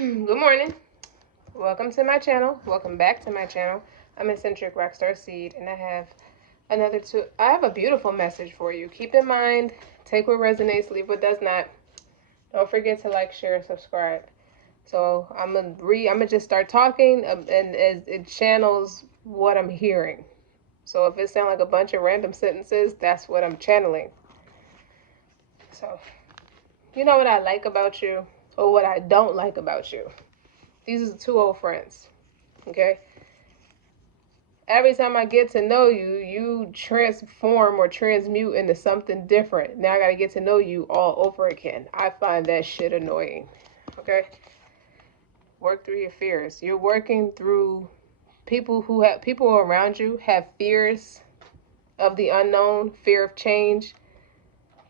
Good morning. Welcome to my channel. Welcome back to my channel. I'm Eccentric RockStar'Seed, and I have a beautiful message for you. Keep in mind, take what resonates, leave what does not. Don't forget to like, share, and subscribe. So I'm gonna just start talking, and as it channels what I'm hearing. So if it sounds like a bunch of random sentences, that's what I'm channeling. So you know what I like about you, or what I don't like about you. These are two old friends. Okay. Every time I get to know you, you transform or transmute into something different. Now I gotta get to know you all over again. I find that shit annoying. Okay? Work through your fears. You're working through people around you have fears of the unknown, fear of change.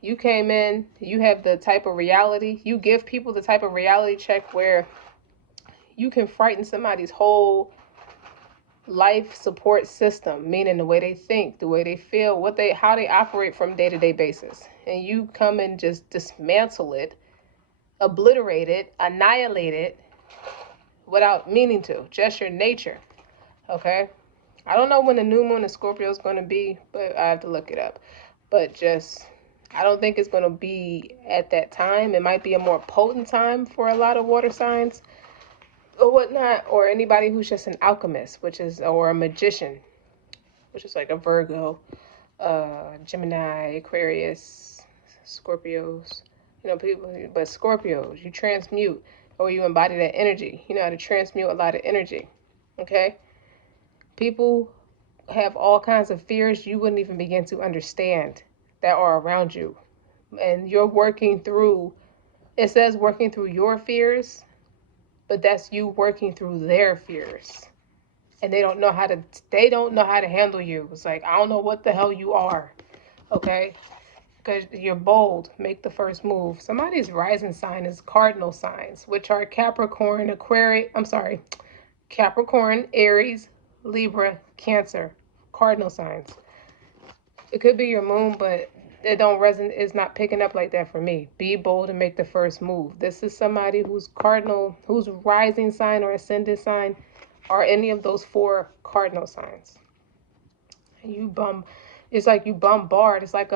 You came in, you have the type of reality. You give people the type of reality check where you can frighten somebody's whole life support system, meaning the way they think, the way they feel, how they operate from day-to-day basis. And you come and just dismantle it, obliterate it, annihilate it without meaning to, just your nature. Okay? I don't know when the new moon in Scorpio is going to be, but I have to look it up. But I don't think it's going to be at that time. It might be a more potent time for a lot of water signs or whatnot, or anybody who's just an alchemist, or a magician, which is like a Virgo, Gemini, Aquarius, Scorpios, people. But Scorpios, you transmute, or you embody that energy. You know how to transmute a lot of energy. Okay? People have all kinds of fears you wouldn't even begin to understand that are around you. And you're working through, it says working through your fears, but that's you working through their fears. And they don't know how to handle you. It's like, I don't know what the hell you are. Okay? Because you're bold. Make the first move. Somebody's rising sign is cardinal signs, which are Capricorn, Aries, Libra, Cancer. Cardinal signs. It could be your moon, but it don't resonate. It's not picking up like that for me. Be bold and make the first move. This is somebody whose rising sign or ascendant sign are any of those four cardinal signs. It's like you bombard. It's like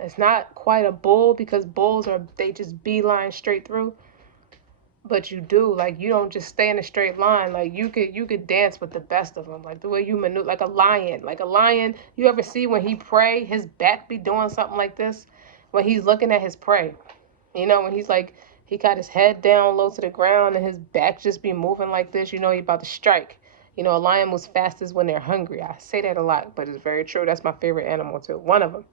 it's not quite a bull, because they just beeline straight through. But you don't just stay in a straight line. Like you could dance with the best of them. Like the way you maneuver, like a lion. You ever see when he pray, his back be doing something like this when he's looking at his prey. When he got his head down low to the ground and his back just be moving like this. He about to strike. A lion moves fastest when they're hungry. I say that a lot, but it's very true. That's my favorite animal too. One of them.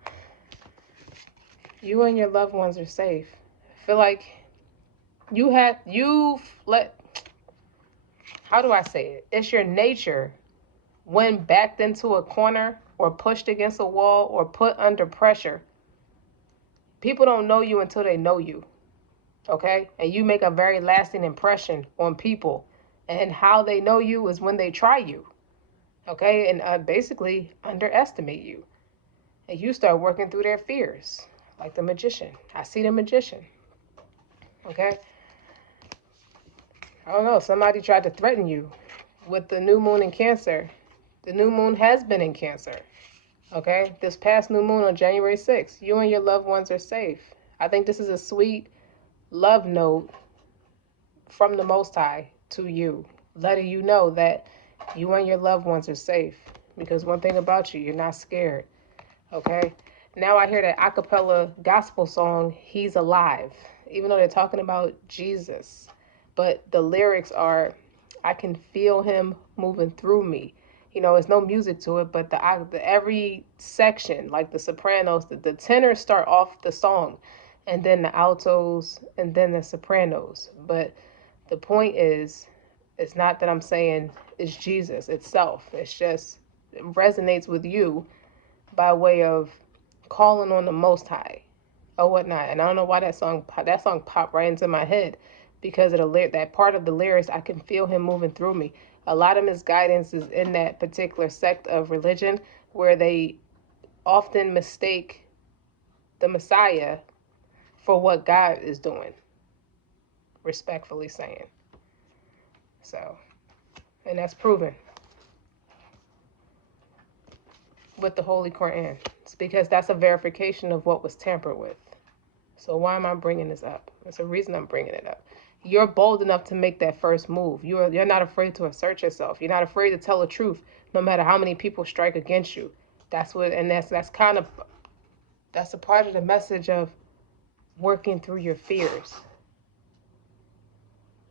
You and your loved ones are safe. I feel like how do I say it? It's your nature, when backed into a corner or pushed against a wall or put under pressure. People don't know you until they know you. Okay? And you make a very lasting impression on people. And how they know you is when they try you. Okay? And basically underestimate you. And you start working through their fears. Like the magician. I see the magician. Okay? I don't know. Somebody tried to threaten you with the new moon in Cancer. The new moon has been in Cancer. Okay? This past new moon on January 6th. You and your loved ones are safe. I think this is a sweet love note from the Most High to you, letting you know that you and your loved ones are safe. Because one thing about you, you're not scared. Okay? Now I hear that a cappella gospel song, He's Alive. Even though they're talking about Jesus. But the lyrics are, I can feel him moving through me. It's no music to it, but every section, like the sopranos, the tenors start off the song, and then the altos, and then the sopranos. But the point is, it's not that I'm saying it's Jesus itself. It's just, it resonates with you by way of calling on the Most High or whatnot. And I don't know why that song popped right into my head, because of that part of the lyrics. I can feel him moving through me. A lot of misguidance is in that particular sect of religion, where they often mistake the Messiah for what God is doing. respectfully saying. So, and that's proven with the Holy Quran. It's because that's a verification of what was tampered with. So why am I bringing this up? There's a reason I'm bringing it up. You're bold enough to make that first move. You're not afraid to assert yourself. You're not afraid to tell the truth, no matter how many people strike against you. That's a part of the message of working through your fears.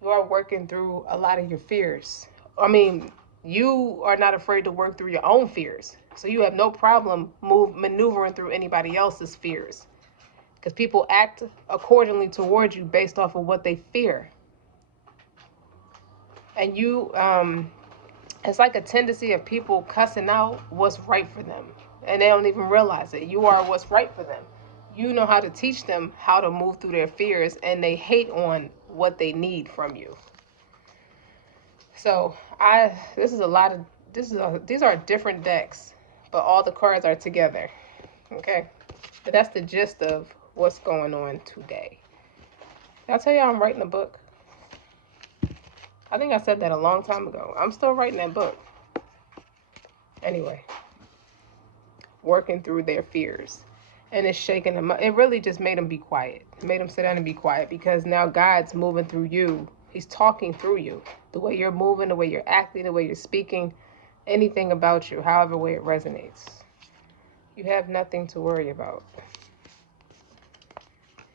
You are working through a lot of your fears. I mean, you are not afraid to work through your own fears. So you have no problem maneuvering through anybody else's fears. Because people act accordingly towards you based off of what they fear. And it's like a tendency of people cussing out what's right for them. And they don't even realize it. You are what's right for them. You know how to teach them how to move through their fears, and they hate on what they need from you. So these are different decks, but all the cards are together. Okay? But that's the gist of what's going on today. Did I tell you I'm writing a book? I think I said that a long time ago. I'm still writing that book. Anyway, working through their fears. And it's shaking them up. It really just made them be quiet. It made them sit down and be quiet, because now God's moving through you. He's talking through you. The way you're moving, the way you're acting, the way you're speaking, anything about you, however way it resonates. You have nothing to worry about.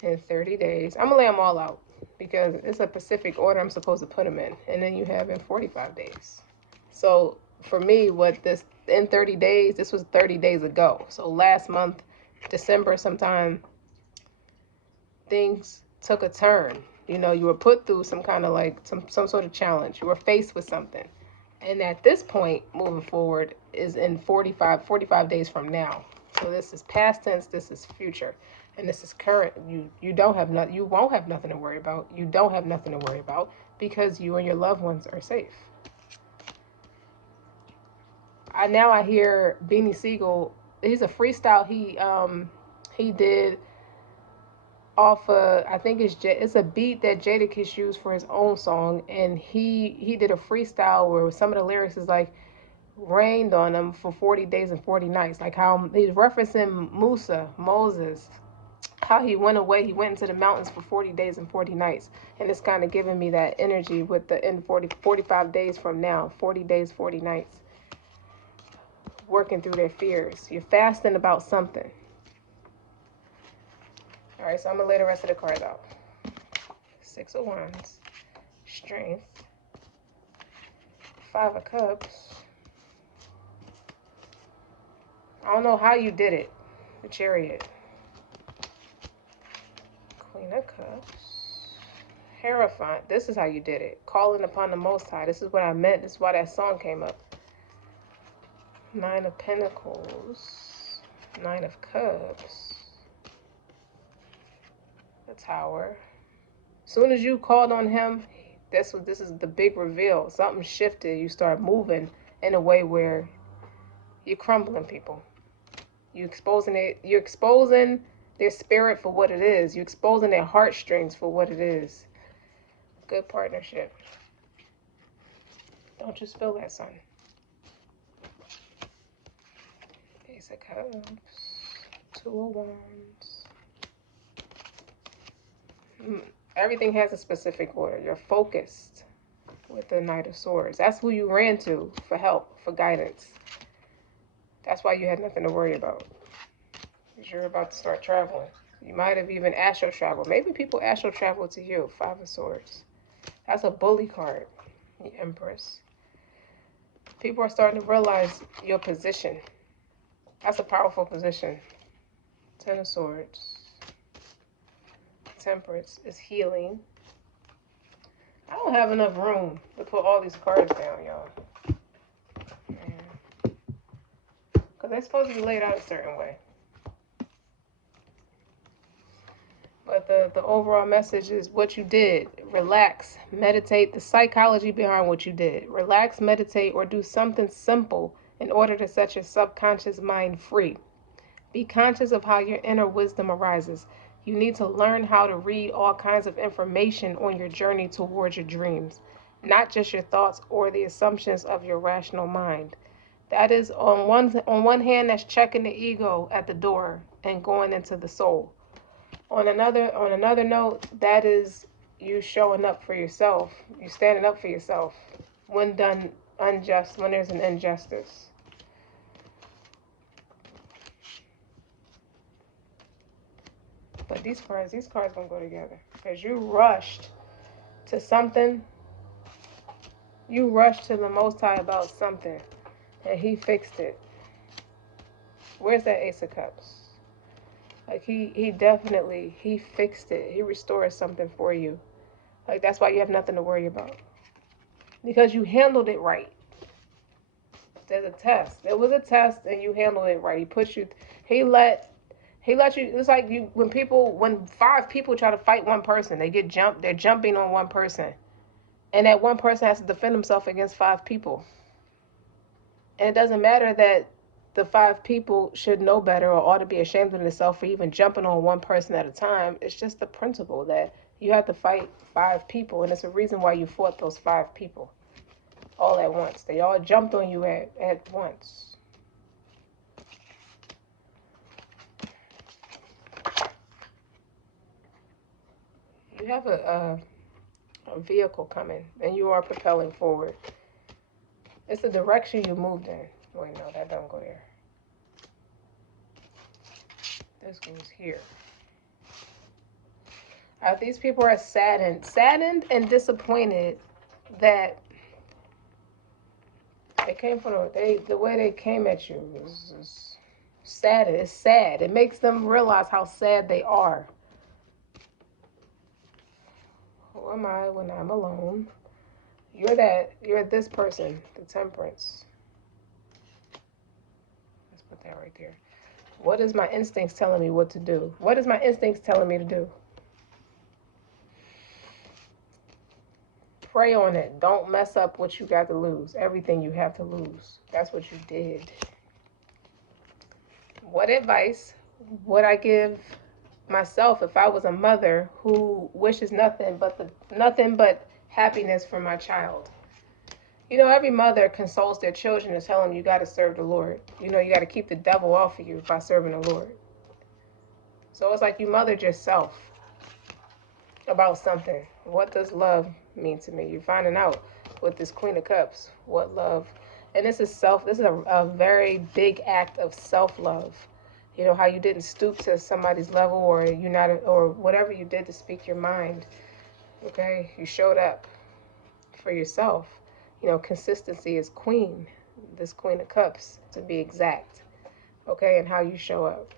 In 30 days, I'm going to lay them all out, because it's a specific order I'm supposed to put them in. And then you have in 45 days. So for me, in 30 days, this was 30 days ago. So last month, December sometime, things took a turn. You were put through some kind of like some sort of challenge. You were faced with something. And at this point, moving forward, is in 45 days from now. So this is past tense, this is future, and this is current. You won't have nothing to worry about. You don't have nothing to worry about, because you and your loved ones are safe. I hear Beanie Siegel. He's a freestyle. He did off I think it's a beat that Jadakiss used for his own song, and he did a freestyle where some of the lyrics is like rained on him for 40 days and 40 nights, like how he's referencing Moses, how he went away, he went into the mountains for 40 days and 40 nights, and it's kind of giving me that energy with the in 45 days from now, 40 days 40 nights, working through their fears. You're fasting about something. All right, so I'm going to lay the rest of the cards out. 6 of Wands, Strength, 5 of Cups. I don't know how you did it. The Chariot. Queen of Cups. Hierophant. This is how you did it. Calling upon the Most High. This is what I meant. This is why that song came up. 9 of Pentacles. 9 of Cups. The Tower. As soon as you called on him, this is the big reveal. Something shifted. You start moving in a way where you're crumbling people. You're exposing their spirit for what it is. You're exposing their heartstrings for what it is. Good partnership. Don't you spill that, son. Ace of Cups. 2 of Wands. Everything has a specific order. You're focused with the Knight of Swords. That's who you ran to for help, for guidance. That's why you had nothing to worry about. Because you're about to start traveling. You might have even astral traveled. Maybe people astral travel to you. 5 of Swords. That's a bully card. The Empress. People are starting to realize your position. That's a powerful position. 10 of Swords. Temperance is healing. I don't have enough room to put all these cards down, y'all. Because they're supposed to be laid out a certain way. But the overall message is what you did. Relax, meditate, the psychology behind what you did. Relax, meditate, or do something simple in order to set your subconscious mind free. Be conscious of how your inner wisdom arises. You need to learn how to read all kinds of information on your journey towards your dreams, not just your thoughts or the assumptions of your rational mind. That is on one hand, that's checking the ego at the door and going into the soul. On another note, that is you showing up for yourself. You standing up for yourself when done unjust, when there's an injustice. But these cards gonna go together because you rushed to something. You rushed to the Most High about something, and He fixed it. Where's that Ace of Cups? Like he definitely he fixed it. He restored something for you. Like that's why you have nothing to worry about because you handled it right. There's a test. There was a test, and you handled it right. He put you. He let. He let you. It's like you when 5 people try to fight one person, they get jumped. They're jumping on one person, and that one person has to defend himself against 5 people. And it doesn't matter that the 5 people should know better or ought to be ashamed of themselves for even jumping on one person at a time. It's just the principle that you have to fight 5 people, and it's a reason why you fought those 5 people all at once. They all jumped on you at once. You have a vehicle coming, and you are propelling forward. It's the direction you moved in. Wait, no, that don't go there. This goes here. These people are saddened and disappointed that they came from the way they came at you is sad. It's sad. It makes them realize how sad they are. Who am I when I'm alone? You're this person, the Temperance. Let's put that right there. What is my instincts telling me what to do? What is my instincts telling me to do? Pray on it. Don't mess up what you got to lose. Everything you have to lose. That's what you did. What advice would I give myself if I was a mother who wishes nothing but happiness for my child? You know, every mother consoles their children and tells them you got to serve the Lord. You know, you got to keep the devil off of you by serving the Lord. So it's like you mothered yourself about something. What does love mean to me? You're finding out with this Queen of Cups what love. And this is a very big act of self-love. You know how you didn't stoop to somebody's level, or or whatever you did to speak your mind. Okay, you showed up for yourself. You know, consistency is queen. This Queen of Cups, to be exact. Okay, and how you show up.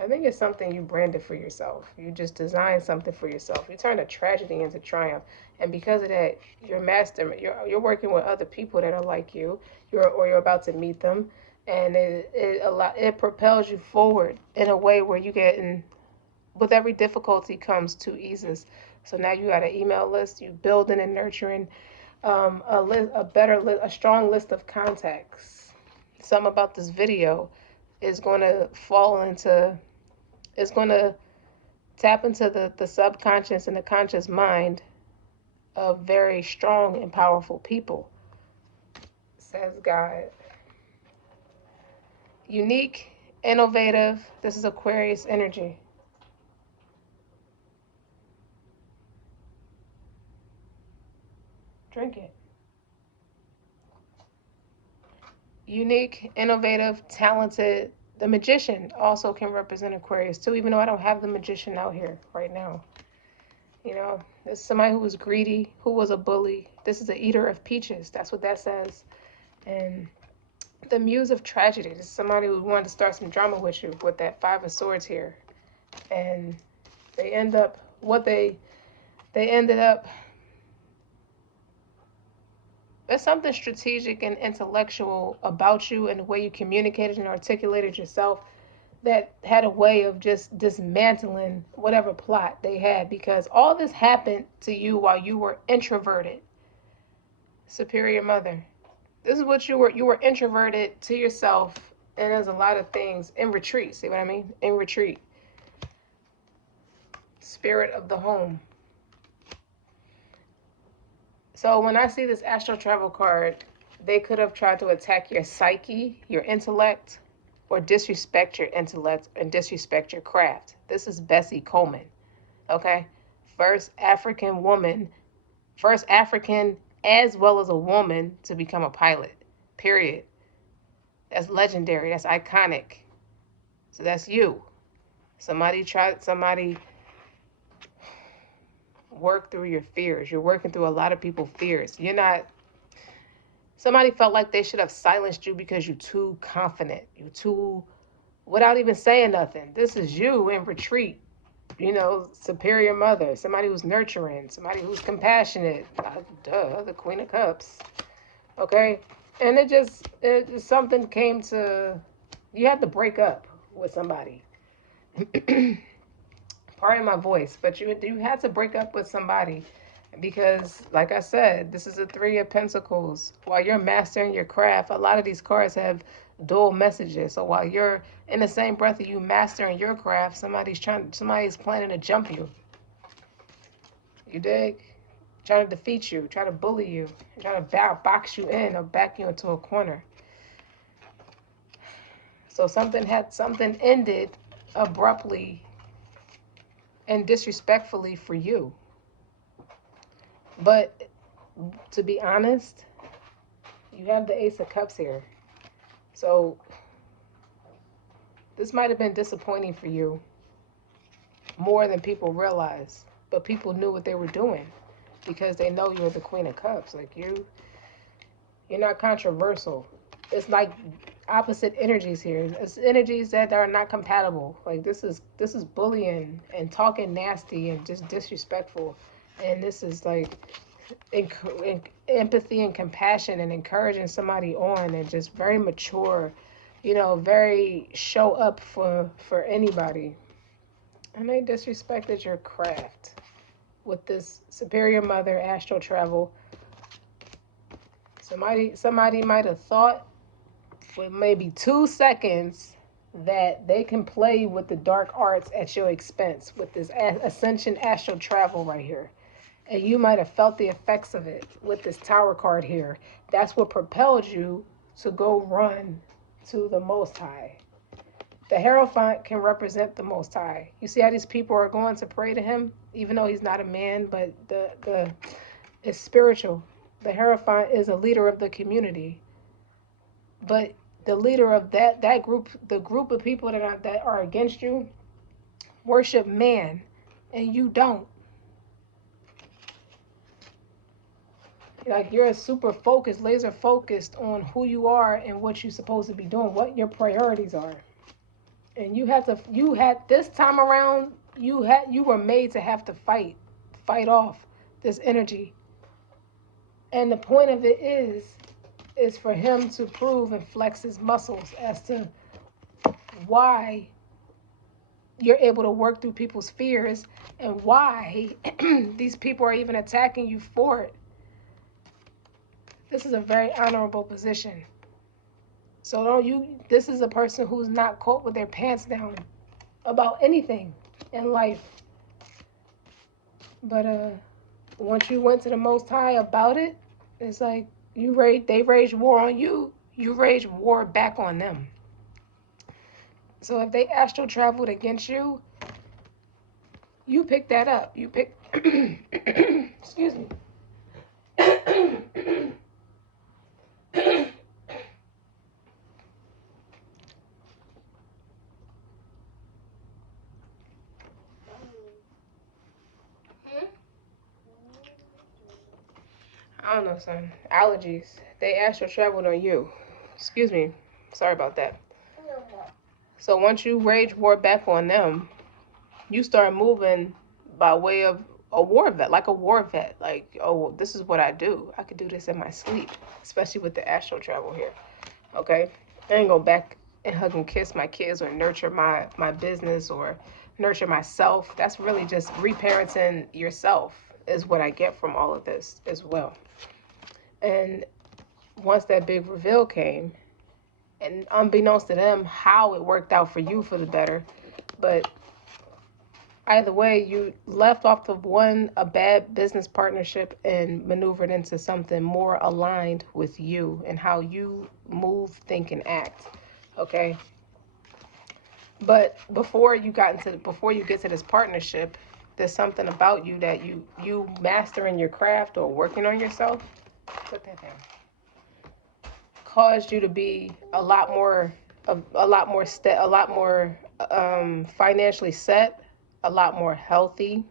I think it's something you branded for yourself. You just designed something for yourself. You turned a tragedy into triumph, and because of that, you're working with other people that are like you. You're about to meet them, and it propels you forward in a way where with every difficulty comes 2 eases. So now you got an email list. You building and nurturing a strong list of contacts. Some about this video is going to it's going to tap into the subconscious and the conscious mind of very strong and powerful people, says God. Unique, innovative. This is Aquarius energy. Drink it. Unique, innovative, talented. The Magician also can represent Aquarius too, even though I don't have the Magician out here right now. You know, there's somebody who was greedy, who was a bully. This is an eater of peaches. That's what that says. And the Muse of Tragedy. This is somebody who wanted to start some drama with you with that 5 of Swords here. And they ended up there's something strategic and intellectual about you and the way you communicated and articulated yourself that had a way of just dismantling whatever plot they had, because all this happened to you while you were introverted. Superior Mother. This is what you were. You were introverted to yourself, and there's a lot of things in retreat. See what I mean? In retreat. Spirit of the home. So when I see this astral travel card, they could have tried to attack your psyche, your intellect, or disrespect your intellect and disrespect your craft. This is Bessie Coleman, okay? First African woman, first African as well as a woman to become a pilot, period. That's legendary. That's iconic. So that's you. Somebody work through your fears. You're working through a lot of people's fears. You're not, somebody felt like they should have silenced you because you're too confident. You're too, without even saying nothing. This is you in retreat. You know, superior mother, somebody who's nurturing, somebody who's compassionate. Duh, the Queen of Cups. Okay? And something came to, you had to break up with somebody. Pardon my voice, but you had to break up with somebody because, like I said, this is a Three of Pentacles. While you're mastering your craft, a lot of these cards have dual messages. So while you're in the same breath of you mastering your craft, somebody's planning to jump you. You dig? Trying to defeat you, try to bully you, try to box you in or back you into a corner. So something ended abruptly and disrespectfully for you. But to be honest, you have the Ace of Cups here. So this might have been disappointing for you more than people realize. But people knew what they were doing because they know you're the Queen of Cups. Like you're not controversial. It's like opposite energies here. It's energies that are not compatible. Like this is bullying and talking nasty and just disrespectful. And this is like empathy and compassion and encouraging somebody on and just very mature, you know, very show up for anybody. And they disrespected your craft with this superior mother astral travel. Somebody might have thought for maybe 2 seconds that they can play with the dark arts at your expense with this ascension astral travel right here. And you might have felt the effects of it with this Tower card here. That's what propelled you to go run to the Most High. The Hierophant can represent the Most High. You see how these people are going to pray to him, even though he's not a man, but it's spiritual. The Hierophant is a leader of the community. But the leader of that group, the group of people that are against you, worship man, and you don't. Like you're super focused, laser focused on who you are and what you're supposed to be doing, what your priorities are. And you had this time around, you were made to have to fight off this energy. And the point of it is for him to prove and flex his muscles as to why you're able to work through people's fears and why these people are even attacking you for it. This is a very honorable position. So this is a person who's not caught with their pants down about anything in life. But once you went to the Most High about it, it's like they waged war on you, you waged war back on them. So if they astral traveled against you, you pick that up. You pick excuse me. I don't know, son. Allergies. They astral traveled on you. Excuse me. Sorry about that. So once you wage war back on them, you start moving by way of a war vet, like a war vet. Like, oh, this is what I do. I could do this in my sleep, especially with the astral travel here. Okay? I ain't go back and hug and kiss my kids or nurture my business or nurture myself. That's really just reparenting yourself is what I get from all of this as well. And once that big reveal came, and unbeknownst to them how it worked out for you for the better, but Either way, you left off of a bad business partnership and maneuvered into something more aligned with you and how you move, think, and act. Okay. But before you get to this partnership, there's something about you that you mastering your craft or working on yourself. Put that down. Caused you to be a lot more financially set, a lot more healthy.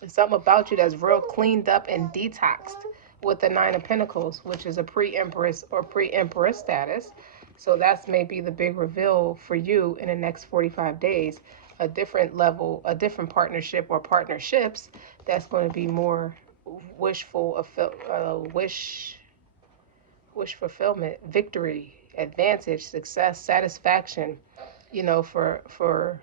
There's something about you that's real cleaned up and detoxed with the Nine of Pentacles, which is a pre-empress or pre-emperor status. So that's maybe the big reveal for you in the next 45 days. A different level, a different partnership or partnerships that's going to be more wishful, wish fulfillment, victory, advantage, success, satisfaction, for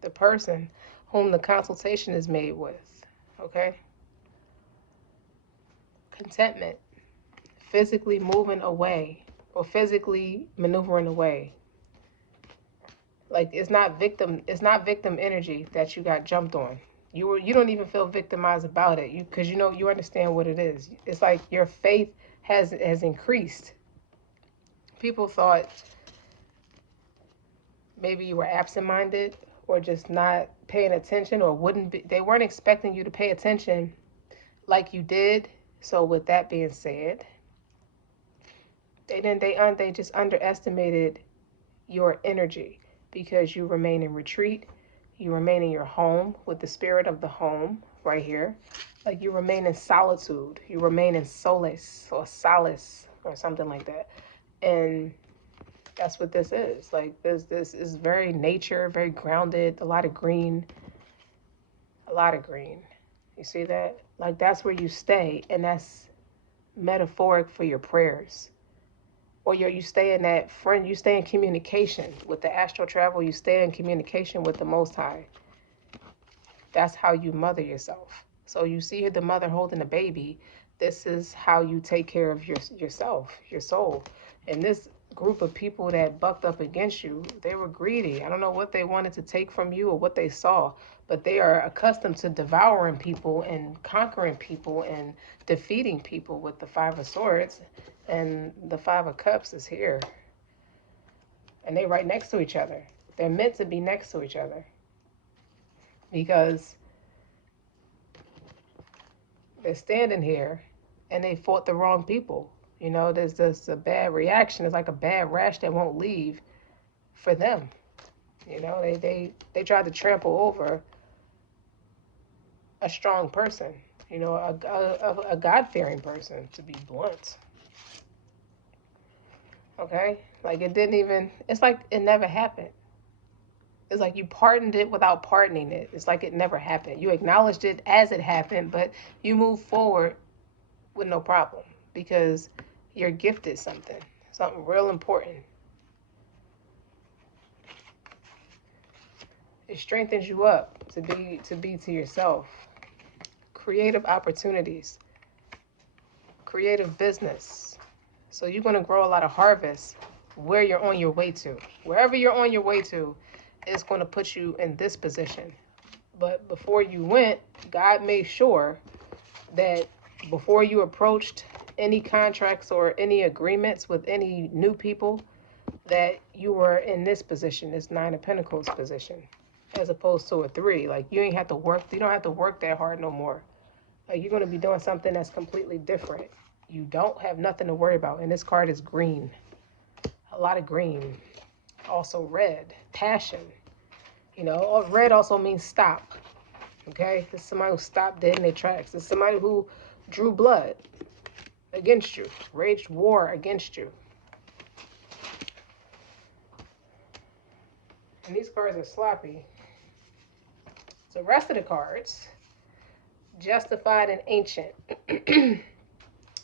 the person whom the consultation is made with. Okay? Contentment, physically moving away or physically maneuvering away. Like it's not victim energy that you got jumped on. You don't even feel victimized about it. Because you understand what it is. It's like your faith has increased. People thought maybe you were absent-minded or just not paying attention or they weren't expecting you to pay attention like you did. So with that being said, they just underestimated your energy because you remain in retreat. You remain in your home with the spirit of the home right here. Like you remain in solitude. You remain in solace or something like that. And that's what this is. Like this is very nature, very grounded, a lot of green. You see that? Like that's where you stay, and that's metaphoric for your prayers. Or you stay in you stay in communication with the astral travel, you stay in communication with the Most High. That's how you mother yourself. So you see the mother holding a baby. This is how you take care of yourself, your soul. And this group of people that bucked up against you, they were greedy. I don't know what they wanted to take from you or what they saw, but they are accustomed to devouring people and conquering people and defeating people with the Five of Swords. And the Five of Cups is here. And they right next to each other. They're meant to be next to each other. Because they're standing here and they fought the wrong people. There's this a bad reaction. It's like a bad rash that won't leave for them. They tried to trample over a strong person, a God-fearing person, to be blunt. Okay? Like it's like it never happened. It's like you pardoned it without pardoning it. It's like it never happened. You acknowledged it as it happened, but you move forward with no problem because you're gifted something real important. It strengthens you up to be to yourself. Creative opportunities, creative business. So you're going to grow a lot of harvest where you're on your way to. Wherever you're on your way to, it's going to put you in this position. But before you went, God made sure that before you approached any contracts or any agreements with any new people, that you were in this position, this Nine of Pentacles position, as opposed to a 3. Like you don't have to work that hard no more. Like you're going to be doing something that's completely different. You don't have nothing to worry about. And this card is green. A lot of green. Also red. Passion. Red also means stop. Okay? This is somebody who stopped dead in their tracks. This is somebody who drew blood against you. Waged war against you. And these cards are sloppy. So the rest of the cards, justified and ancient.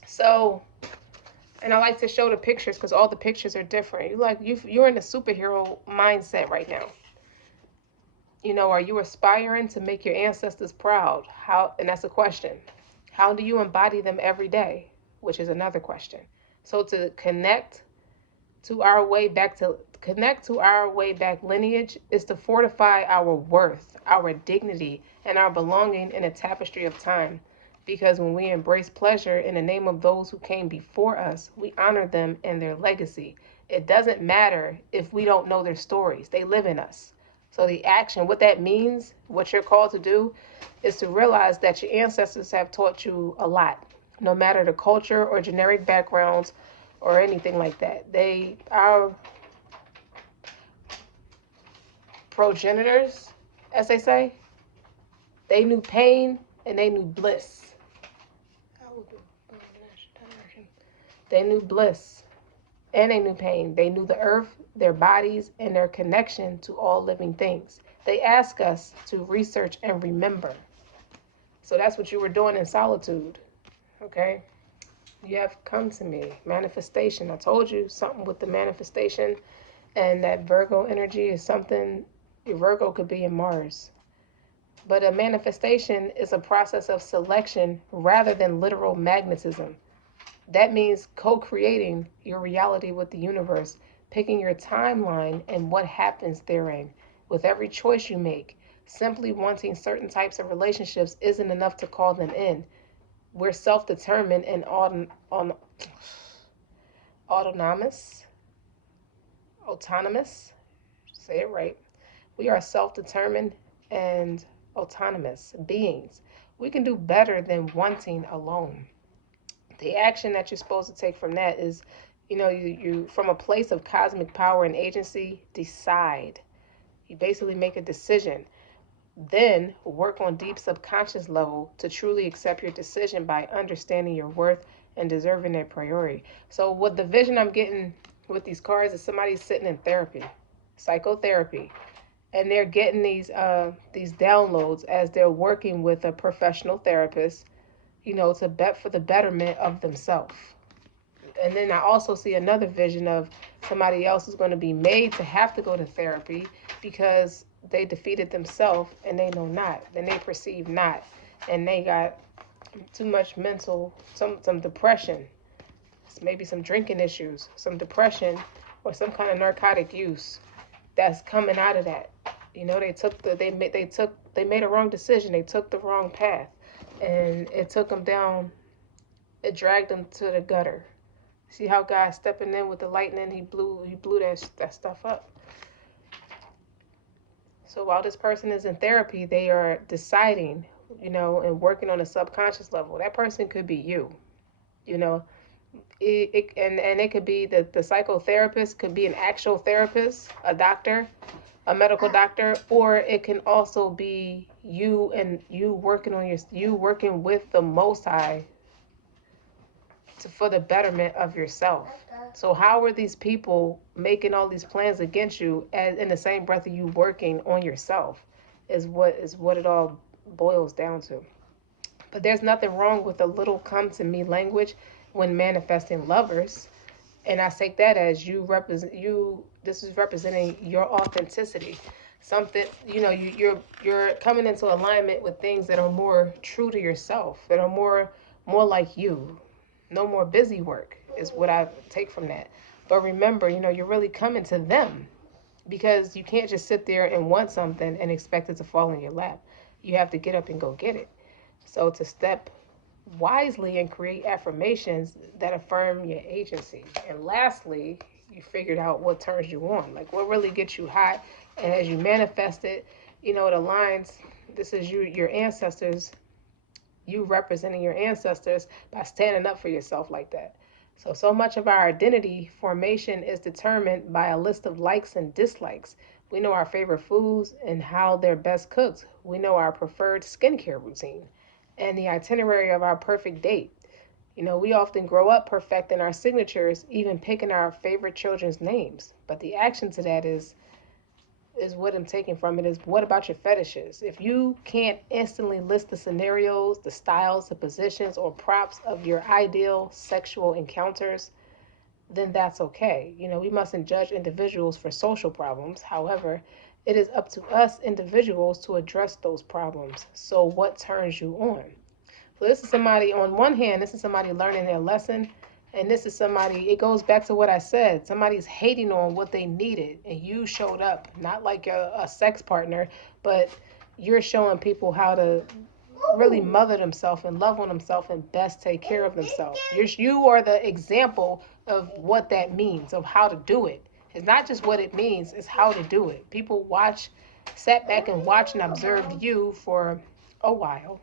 So, and I like to show the pictures because all the pictures are different. You're in a superhero mindset right now. Are you aspiring to make your ancestors proud? How? And that's a question. How do you embody them every day? Which is another question. So to connect to our way back to connect to our way back lineage is to fortify our worth, our dignity, and our belonging in a tapestry of time. Because when we embrace pleasure in the name of those who came before us, we honor them and their legacy. It doesn't matter if we don't know their stories, they live in us. So, the action, what that means, what you're called to do, is to realize that your ancestors have taught you a lot, no matter the culture or generic backgrounds or anything like that. Our progenitors, as they say, they knew pain and they knew bliss. They knew bliss and they knew pain. They knew the earth, their bodies, and their connection to all living things. They ask us to research and remember. So that's what you were doing in solitude. Okay? You have come to me. Manifestation. I told you something with the manifestation and that Virgo energy is something. Your Virgo could be in Mars. But a manifestation is a process of selection rather than literal magnetism. That means co-creating your reality with the universe, picking your timeline and what happens therein. With every choice you make, simply wanting certain types of relationships isn't enough to call them in. We're self-determined and autonomous, say it right. We are self-determined and autonomous beings. We can do better than wanting alone. The action that you're supposed to take from that is, you from a place of cosmic power and agency, decide. You basically make a decision. Then work on deep subconscious level to truly accept your decision by understanding your worth and deserving their priority. So what the vision I'm getting with these cards is somebody's sitting in therapy, psychotherapy, and they're getting these downloads as they're working with a professional therapist, to bet for the betterment of themselves. And then I also see another vision of somebody else is going to be made to have to go to therapy because they defeated themselves and they know not, and they perceive not, and they got too much mental, some depression, maybe some drinking issues, some depression, or some kind of narcotic use that's coming out of that. They made a wrong decision. They took the wrong path, and it took them down. It dragged them to the gutter. See how God stepping in with the lightning? He blew that stuff up. So while this person is in therapy, they are deciding, and working on a subconscious level. That person could be you, and it could be the psychotherapist could be an actual therapist, a doctor, a medical doctor, or it can also be you and you working with the Most High for the betterment of yourself. So how are these people making all these plans against you, as in the same breath of you working on yourself? Is what it all boils down to. But there's nothing wrong with a little come to me language when manifesting lovers. And I take that as this is representing your authenticity. Something, you're coming into alignment with things that are more true to yourself, that are more like you. No more busy work is what I take from that. But remember, you're really coming to them, because you can't just sit there and want something and expect it to fall in your lap. You have to get up and go get it. So to step wisely and create affirmations that affirm your agency. And lastly, you figured out what turns you on, like what really gets you hot. And as you manifest it, it aligns. This is your ancestors, you representing your ancestors by standing up for yourself like that. So much of our identity formation is determined by a list of likes and dislikes. We know our favorite foods and how they're best cooked. We know our preferred skincare routine and the itinerary of our perfect date. We often grow up perfecting our signatures, even picking our favorite children's names. But the action to that is what I'm taking from it is, what about your fetishes? If you can't instantly list the scenarios, the styles, the positions, or props of your ideal sexual encounters, then that's okay. We mustn't judge individuals for social problems. However, it is up to us individuals to address those problems. So what turns you on? So this is somebody, on one hand, this is somebody learning their lesson And this is somebody, it goes back to what I said. Somebody's hating on what they needed, and you showed up, not like a sex partner, but you're showing people how to really mother themselves and love on themselves and best take care of themselves. You are the example of what that means, of how to do it. It's not just what it means, it's how to do it. People sat back and watched and observed you for a while.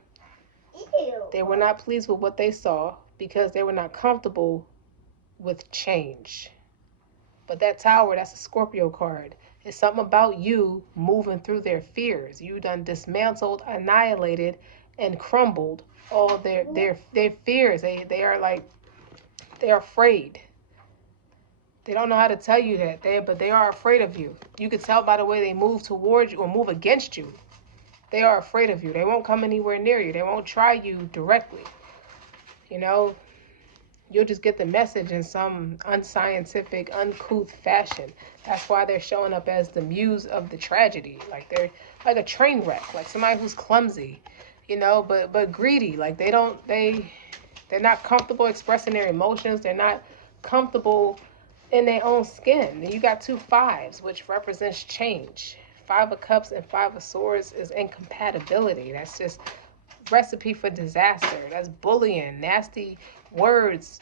They were not pleased with what they saw because they were not comfortable with change. But that Tower, that's a Scorpio card. It's something about you moving through their fears. You done dismantled, annihilated, and crumbled all their fears. They're afraid. They don't know how to tell you that, but they are afraid of you. You can tell by the way they move towards you or move against you. They are afraid of you. They won't come anywhere near you. They won't try you directly. You know, you'll just get the message in some unscientific, uncouth fashion. That's why they're showing up as the muse of the tragedy. Like they're like a train wreck, like somebody who's clumsy, but greedy. Like they're not comfortable expressing their emotions. They're not comfortable in their own skin. And you got 2 5s, which represents change. 5 of Cups and 5 of Swords is incompatibility. That's just recipe for disaster. That's bullying, nasty words.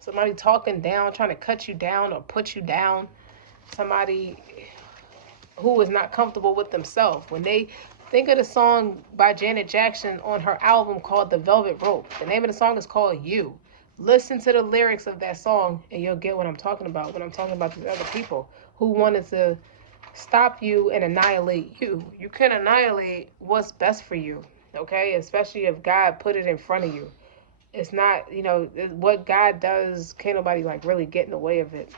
Somebody talking down, trying to cut you down or put you down. Somebody who is not comfortable with themselves. When they think of the song by Janet Jackson on her album called The Velvet Rope, the name of the song is called You. Listen to the lyrics of that song and you'll get what I'm talking about when I'm talking about these other people who wanted to stop you and annihilate you. You can annihilate what's best for you, okay? Especially if God put it in front of you. It's not, what God does, can't nobody like really get in the way of it.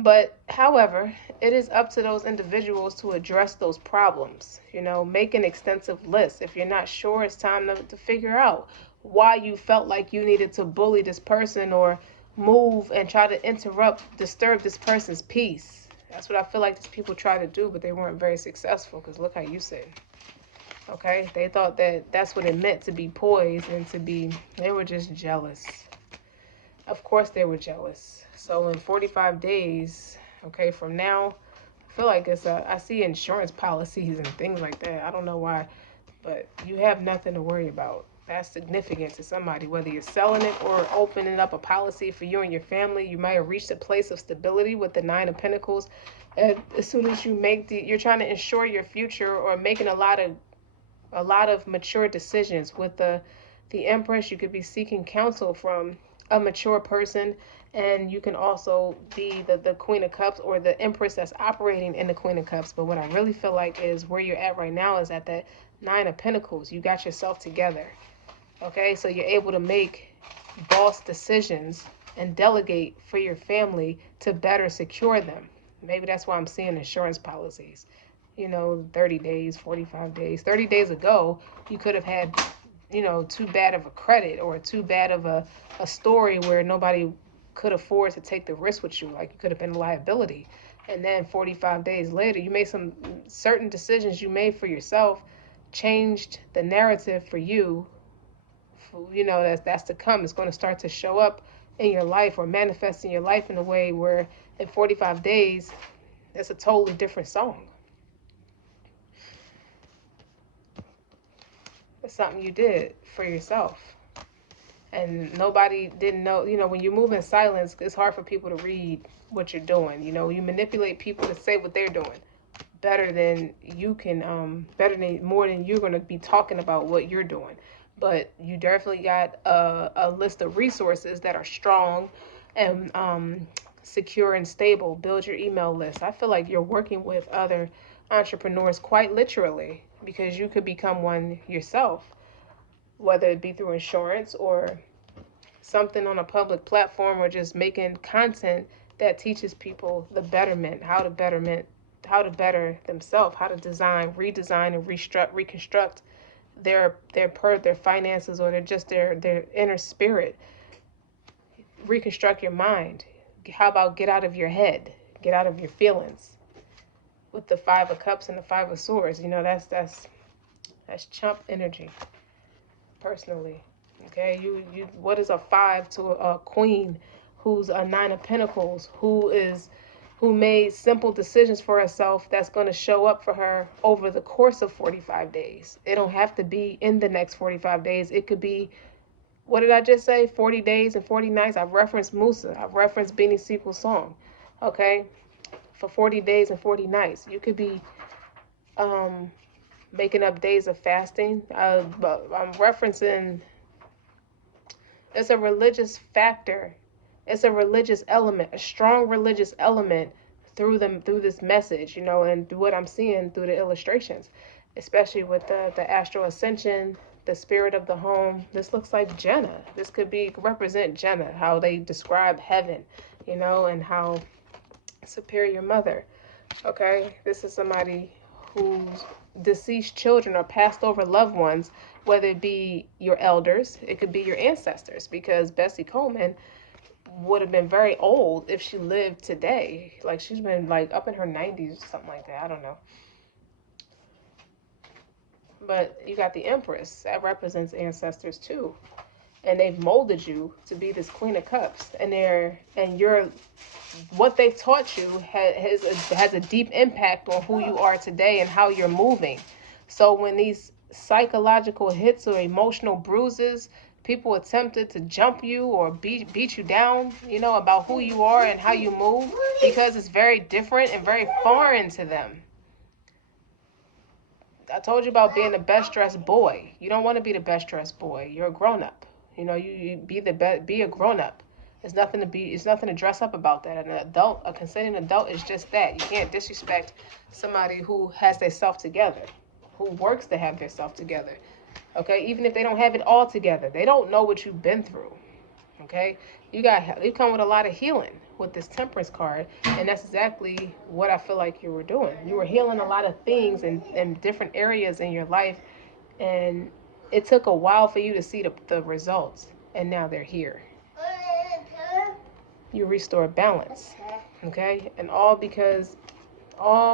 But however, it is up to those individuals to address those problems. Make an extensive list. If you're not sure, it's time to figure out why you felt like you needed to bully this person or move and try to disturb this person's peace. That's what I feel like these people try to do, but they weren't very successful because look how you said. Okay, they thought that that's what it meant to be poised and they were just jealous. Of course they were jealous. So in 45 days, okay, from now, I feel like I see insurance policies and things like that. I don't know why, but you have nothing to worry about. That's significant to somebody, whether you're selling it or opening up a policy for you and your family. You might have reached a place of stability with the 9 of Pentacles. And as soon as you're trying to ensure your future or making a lot of mature decisions. With the Empress, you could be seeking counsel from a mature person, and you can also be the Queen of Cups or the Empress that's operating in the Queen of Cups. But what I really feel like is where you're at right now is at that 9 of Pentacles. You got yourself together. Okay, so you're able to make boss decisions and delegate for your family to better secure them. Maybe that's why I'm seeing insurance policies. 30 days, 45 days. 30 days ago, you could have had, too bad of a credit or too bad of a story where nobody could afford to take the risk with you. Like you could have been a liability. And then 45 days later, you made some certain decisions you made for yourself, changed the narrative for you. That's to come. It's going to start to show up in your life or manifest in your life in a way where in 45 days, it's a totally different song. It's something you did for yourself. And nobody didn't know. When you move in silence, it's hard for people to read what you're doing. You manipulate people to say what they're doing better than you can, more than you're going to be talking about what you're doing. But you definitely got a list of resources that are strong and secure and stable. Build your email list. I feel like you're working with other entrepreneurs quite literally, because you could become one yourself, whether it be through insurance or something on a public platform or just making content that teaches people the betterment, how to better themselves, how to design, redesign, and reconstruct their finances or their inner spirit. Reconstruct your mind. How about get out of your head, get out of your feelings? With the 5 of Cups and the 5 of Swords, that's chump energy, personally. Okay, what is a 5 to a queen who's a 9 of pentacles, who made simple decisions for herself that's going to show up for her over the course of 45 days. It don't have to be in the next 45 days. It could be, what did I just say? 40 days and 40 nights. I've referenced Musa. I've referenced Beanie Siegel's song. Okay, for 40 days and 40 nights. You could be making up days of fasting. But I'm referencing, it's a religious factor. It's a religious element, a strong religious element through this message, and what I'm seeing through the illustrations, especially with the astral ascension, the spirit of the home. This looks like Jenna. This could represent Jenna, how they describe heaven, and how superior mother. Okay, this is somebody whose deceased children or passed over loved ones, whether it be your elders, it could be your ancestors, because Bessie Coleman would have been very old if she lived today. Like, she's been like up in her 90s, something like that. I don't know. But you got the Empress, that represents ancestors too. And they've molded you to be this Queen of Cups, and what they've taught you has a deep impact on who you are today and how you're moving. So when these psychological hits or emotional bruises, people attempted to jump you or beat you down, about who you are and how you move, because it's very different and very foreign to them. I told you about being the best dressed boy. You don't want to be the best dressed boy. You're a grown up. You be a grown up. It's nothing to dress up about that. An adult, a consenting adult, is just that. You can't disrespect somebody who has their self together, who works to have their self together. Okay, even if they don't have it all together, they don't know what you've been through. Okay, you come with a lot of healing with this Temperance card, and that's exactly what I feel like you were doing. You were healing a lot of things in different areas in your life, and it took a while for you to see the results, and now they're here. You restore balance, okay, and all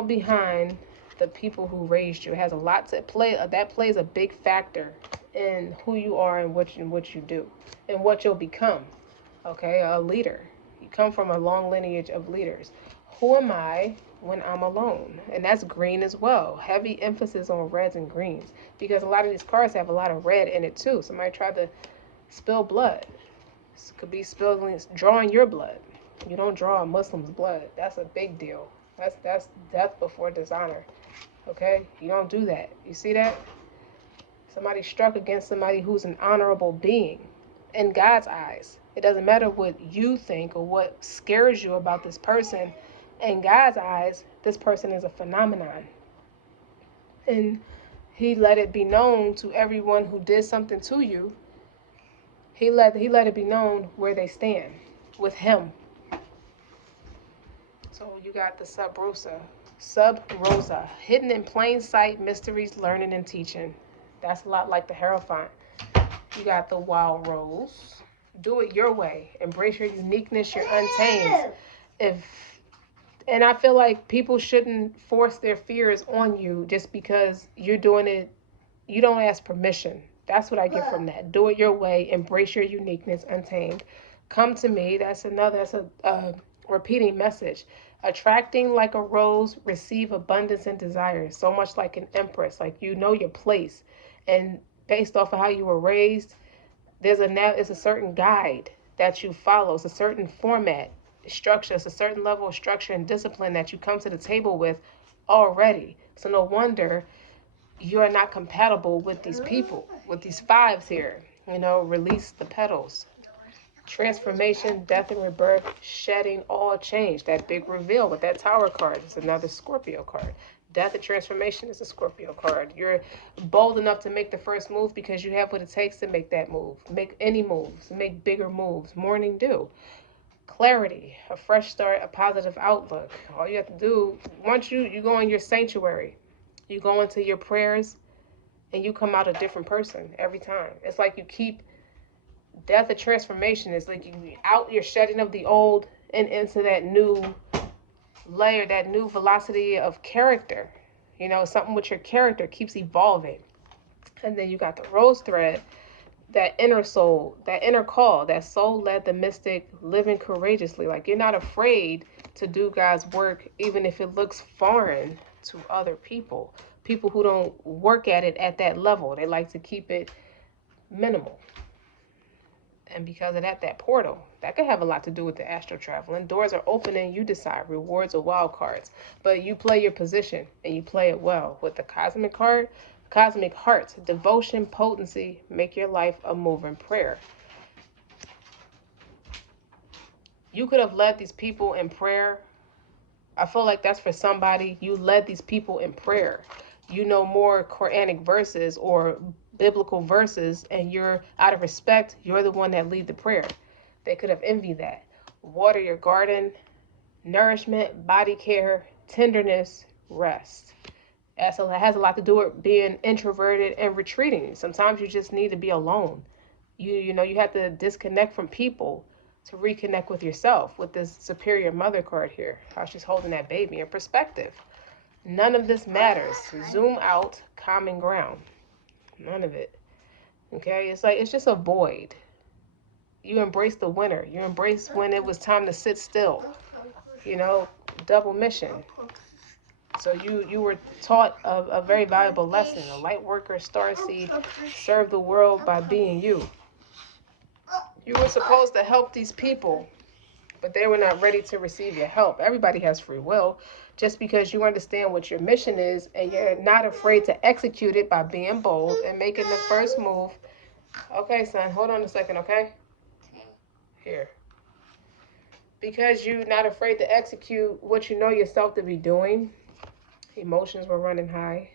behind the people who raised you. It has a lot to play. That plays a big factor in who you are and what you do and what you'll become. Okay, a leader. You come from a long lineage of leaders. Who am I when I'm alone? And that's green as well. Heavy emphasis on reds and greens, because a lot of these cards have a lot of red in it too. Somebody tried to spill blood. This could be drawing your blood. You don't draw a Muslim's blood. That's a big deal. That's death before dishonor. Okay, you don't do that. You see that? Somebody struck against somebody who's an honorable being in God's eyes. It doesn't matter what you think or what scares you about this person. In God's eyes, this person is a phenomenon. And he let it be known to everyone who did something to you. He let it be known where they stand with him. So you got the Sub Rosa, hidden in plain sight, mysteries, learning, and teaching. That's a lot like the Hierophant. You got the Wild Rose. Do it your way. Embrace your uniqueness, your untamed. And I feel like people shouldn't force their fears on you just because you're doing it. You don't ask permission. That's what I get from that. Do it your way. Embrace your uniqueness, untamed. Come to me. That's a repeating message. Attracting like a rose, receive abundance and desire. So much like an empress. Like, you know your place. And based off of how you were raised, it's a certain guide that you follow. It's a certain format, structure. It's a certain level of structure and discipline that you come to the table with already. So no wonder you're not compatible with these people, with these fives here. Release the petals. Transformation, death and rebirth, shedding, all change. That big reveal with that Tower card is another Scorpio card. Death and transformation is a Scorpio card. You're bold enough to make the first move because you have what it takes to make that move. Make any moves. Make bigger moves. Morning dew. Clarity, a fresh start, a positive outlook. All you have to do, once you go in your sanctuary, you go into your prayers, and you come out a different person every time. It's like you keep death and transformation. Is like you're shedding of the old and into that new layer, that new velocity of character. Something with your character keeps evolving. And then you got the rose thread. that inner soul, that inner call, that soul led the mystic living courageously. Like you're not afraid to do God's work, even if it looks foreign to other people. People who don't work at it at that level, they like to keep it minimal. And because of that, that portal, that could have a lot to do with the astral traveling. Doors are opening, you decide. Rewards are wild cards. But you play your position and you play it well. With the cosmic card, cosmic heart, devotion, potency, make your life a moving prayer. You could have led these people in prayer. I feel like that's for somebody. You led these people in prayer. You know more Quranic verses or biblical verses, and you're, out of respect, you're the one that lead the prayer. They could have envied that. Water your garden, nourishment, body care, tenderness, rest. It has a lot to do with being introverted and retreating. Sometimes you just need to be alone. You know, you have to disconnect from people to reconnect with yourself. With this superior mother card here, how she's holding that baby in perspective. None of this matters. Zoom out, common ground. None of it. Okay? It's like, it's just a void. You embrace the winter. You embrace when it was time to sit still. You know, double mission. So you were taught a very valuable lesson. A light worker, starseed, serve the world by being you. You were supposed to help these people, but they were not ready to receive your help. Everybody has free will. Just because you understand what your mission is and you're not afraid to execute it by being bold and making the first move. Okay, son, hold on a second, okay? Here. Because you're not afraid to execute what you know yourself to be doing, emotions were running high.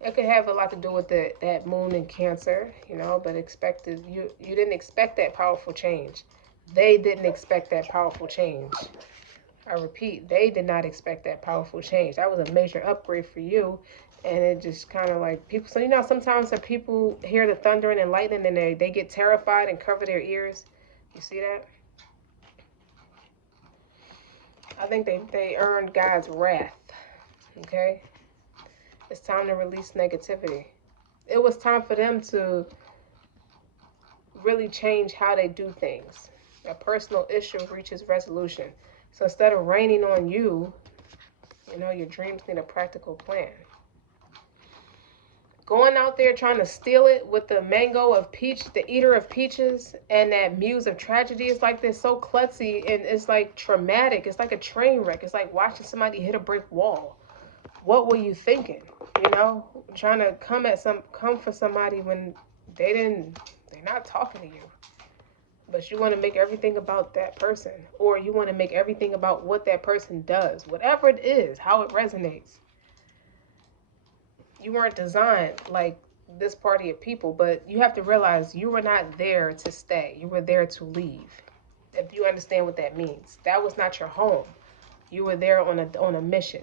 It could have a lot to do with that moon in Cancer, you know, but you didn't expect that powerful change. They didn't expect that powerful change. I repeat, they did not expect that powerful change. That was a major upgrade for you. And it just kind of like people. So, you know, sometimes when people hear the thundering and lightning and they get terrified and cover their ears. You see that? I think they earned God's wrath. Okay? It's time to release negativity. It was time for them to really change how they do things. A personal issue reaches resolution. So instead of raining on you, you know, your dreams need a practical plan. Going out there trying to steal it with the mango of peach, the eater of peaches, and that muse of tragedy is like this, so klutzy, and it's like traumatic. It's like a train wreck. It's like watching somebody hit a brick wall. What were you thinking? You know, trying to come for somebody when they're not talking to you. But you want to make everything about that person, or you want to make everything about what that person does, whatever it is, how it resonates. You weren't designed like this party of people, but you have to realize you were not there to stay. You were there to leave. If you understand what that means, that was not your home. You were there on a mission.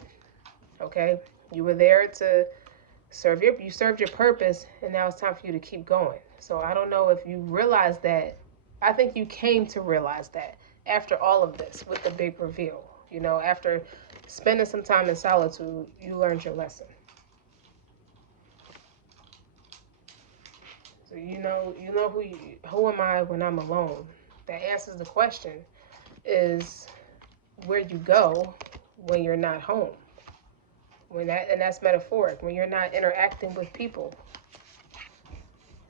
Okay, you were there to you served your purpose, and now it's time for you to keep going. So I don't know if you realize that. I think you came to realize that after all of this with the big reveal. You know, after spending some time in solitude, you learned your lesson. So you know who am I when I'm alone? That answers the question is where you go when you're not home. And that's metaphoric. When you're not interacting with people,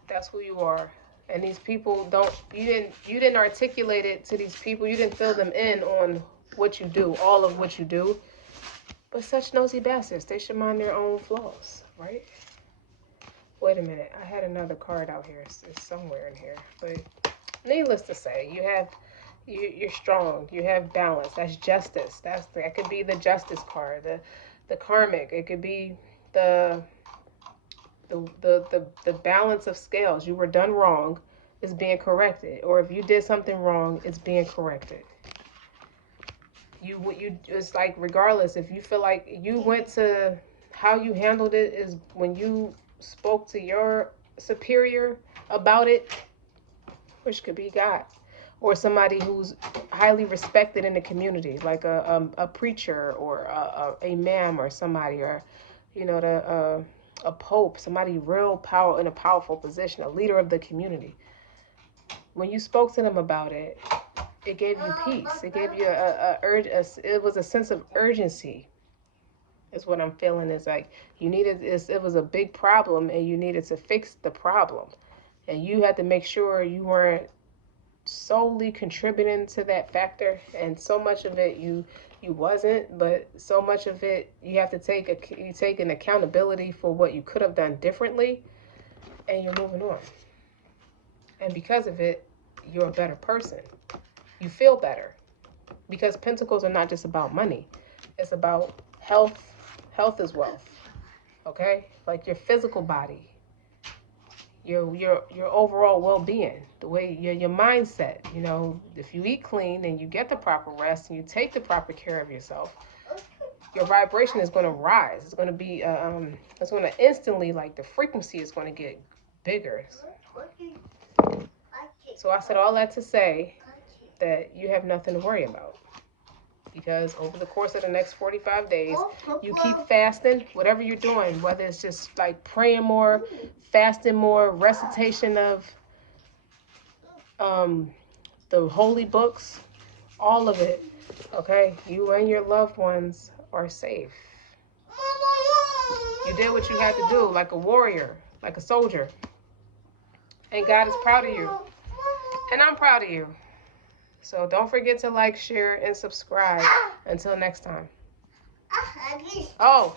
that's who you are. And these people you didn't articulate it to these people. You didn't fill them in on what you do, all of what you do. But such nosy bastards, they should mind their own flaws, right? Wait a minute, I had another card out here. It's somewhere in here. But needless to say, you're strong. You have balance. That's justice. That could be the justice card, the karmic. It could be the balance of scales. You were done wrong, is being corrected, or if you did something wrong, it's being corrected. It's like regardless if you feel like you went to how you handled it is when you spoke to your superior about it, which could be God or somebody who's highly respected in the community, like a preacher or a imam or somebody, or you know a pope, somebody real power in a powerful position, a leader of the community. When you spoke to them about it, it gave you peace. It gave you it was a sense of urgency. Is what I'm feeling. Is like you needed. It was a big problem, and you needed to fix the problem, and you had to make sure you weren't solely contributing to that factor, and so much of it you wasn't, but so much of it you have to take an accountability for what you could have done differently, and you're moving on. And because of it, you're a better person. You feel better because pentacles are not just about money. It's about health. Health is wealth. Okay, like your physical body, your overall well-being, the way your mindset. You know, if you eat clean and you get the proper rest and you take the proper care of yourself, your vibration is going to rise. It's going to be it's going to instantly, like, the frequency is going to get bigger. So I said all that to say that you have nothing to worry about. Because over the course of the next 45 days, you keep fasting, whatever you're doing, whether it's just like praying more, fasting more, recitation of the holy books, all of it, okay? You and your loved ones are safe. You did what you had to do, like a warrior, like a soldier. And God is proud of you. And I'm proud of you. So don't forget to like, share, and subscribe. Until next time. Oh,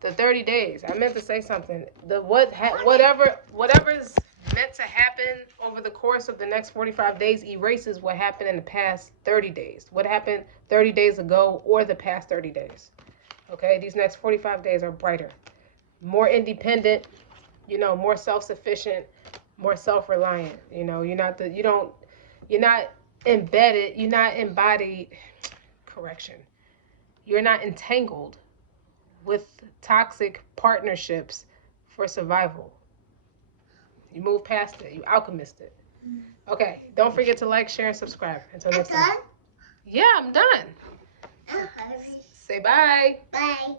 the 30 days. I meant to say something. Whatever's meant to happen over the course of the next 45 days erases what happened in the past 30 days. What happened 30 days ago or the past 30 days. Okay? These next 45 days are brighter. More independent, more self-sufficient, more self-reliant. You're not embedded, you're not embodied, correction. You're not entangled with toxic partnerships for survival. You move past it. You alchemist it. Okay, don't forget to like, share, and subscribe. Until next time. Yeah, I'm done. Say bye. Bye.